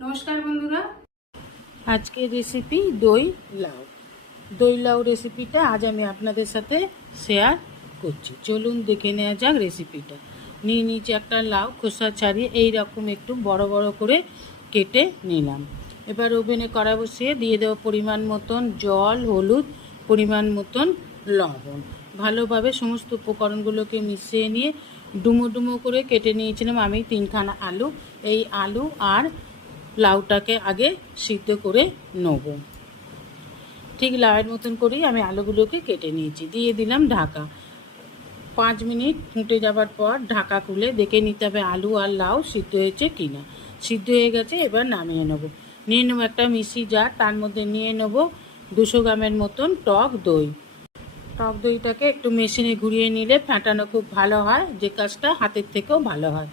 নমস্কার বন্ধুরা, আজকের রেসিপি দই লাউ। দই লাউ রেসিপিটা আজ আমি আপনাদের সাথে শেয়ার করছি। চলুন দেখে নেওয়া যাক রেসিপিটা। নিয়ে নিচে একটা লাউ খোসা ছাড়িয়ে এই রকম একটু বড় বড় করে কেটে নিলাম। এবার ওভেনে কড়া বসিয়ে দিয়ে দেবো পরিমাণ মতন জল, হলুদ, পরিমাণ মতন লবণ। ভালোভাবে সমস্ত উপকরণগুলোকে মিশিয়ে নিয়ে ডুমো ডুমো করে কেটে নিয়েছিলাম আমি 3খানা আলু। এই আলু আর লাউটাকে আগে সিদ্ধ করে নেব। ঠিক লাউয়ের মতন করেই আমি আলুগুলোকে কেটে নিয়েছি। দিয়ে দিলাম ঢাকা। 5 মিনিট ফুটে যাবার পর ঢাকা খুলে দেখে নিতে হবে আলু আর লাউ সিদ্ধ হয়েছে কি না। সিদ্ধ হয়ে গেছে, এবার নামিয়ে নেব। নিয়ে নেবো একটা মিক্সি জার, তার মধ্যে নিয়ে নেব 200 গ্রামের মতন টক দই। টক দইটাকে একটু মেশিনে ঘুরিয়ে নিলে ফেটানো খুব ভালো হয়, যে কাজটা হাতের থেকেও ভালো হয়।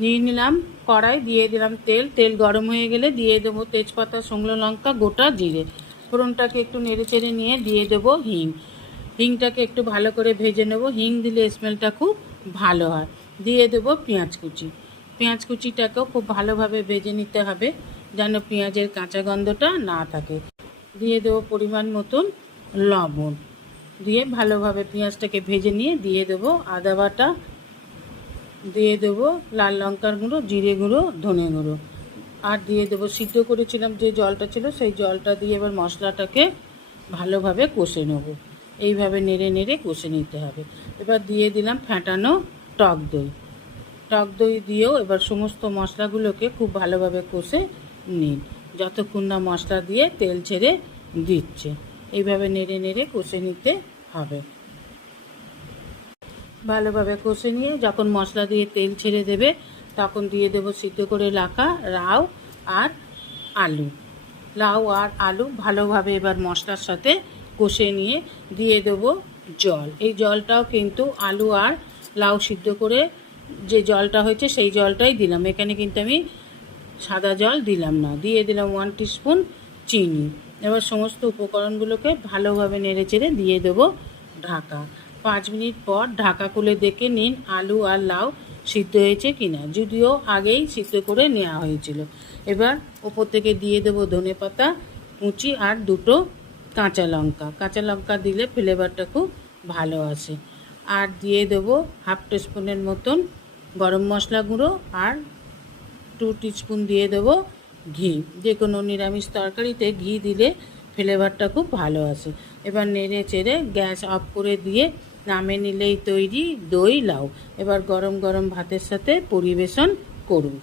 নিয়ে নিলাম কড়াই, দিয়ে দিলাম তেল। তেল গরম হয়ে গেলে দিয়ে দেবো তেজপাতা, শুকনো লঙ্কা, গোটা জিরে। ফোড়নটাকে একটু নেড়ে চেড়ে নিয়ে দিয়ে দেবো হিং। হিংটাকে একটু ভালো করে ভেজে নেব। হিং দিলে স্মেলটা খুব ভালো হয়। দিয়ে দেবো পেঁয়াজ কুচি। পেঁয়াজ কুচিটাকেও খুব ভালোভাবে ভেজে নিতে হবে, যেন পেঁয়াজের কাঁচা গন্ধটা না থাকে। দিয়ে দেবো পরিমাণ মতন লবণ। দিয়ে ভালোভাবে পেঁয়াজটাকে ভেজে নিয়ে দিয়ে দেবো আদা বাটা, দিয়ে দেবো লাল লঙ্কার গুঁড়ো, জিরে গুঁড়ো, ধনে গুঁড়ো, আর দিয়ে দেবো সিদ্ধ করেছিলাম যে জলটা ছিল সেই জলটা দিয়ে এবার মশলাটাকে ভালোভাবে কষে নেব। এইভাবে নেড়ে নেড়ে কষে নিতে হবে। এবার দিয়ে দিলাম ফেটানো টক দই। টক দই দিয়েও এবার সমস্ত মশলাগুলোকে খুব ভালোভাবে কষে নিন, যতক্ষণ না মশলা দিয়ে তেল ছেড়ে দিচ্ছে। এইভাবে নেড়ে নেড়ে কষে নিতে হবে। ভালোভাবে কষে নিয়ে যখন মশলা দিয়ে তেল ছেড়ে দেবে, তখন দিয়ে দেবো সিদ্ধ করে রাখা লাউ আর আলু। লাউ আর আলু ভালোভাবে এবার মশলার সাথে কষে নিয়ে দিয়ে দেবো জল। এই জলটাও কিন্তু আলু আর লাউ সিদ্ধ করে যে জলটা হয়েছে সেই জলটাই দিলাম, এখানে কিন্তু আমি সাদা জল দিলাম না। দিয়ে দিলাম 1 টিস্পুন চিনি। এবার সমস্ত উপকরণগুলোকে ভালোভাবে নেড়ে চেড়ে দিয়ে দেবো ঢাকা। 5 মিনিট পর ঢাকা খুলে দেখে নিন আলু আর লাউ সিদ্ধ হয়েছে কিনা, যদিও আগেই সিদ্ধ করে নেওয়া হয়েছিল। এবার ওপর থেকে দিয়ে দেবো ধনেপাতা কুচি আর 2টো কাঁচা লঙ্কা। কাঁচা লঙ্কা দিলে ফ্লেভারটা খুব ভালো আসে। আর দিয়ে দেবো 1/2 টিস্পুনের মতন গরম মশলা গুঁড়ো আর 2 টিস্পুন দিয়ে দেবো ঘি। যে কোনো নিরামিষ তরকারিতে ঘি দিলে ফ্লেভারটা খুব ভালো আসে। এবার নেড়ে চেড়ে গ্যাস অফ করে দিয়ে নামিয়ে নিলেই তৈরি দই লাউ। এবার গরম গরম ভাতের সাথে পরিবেশন করুন।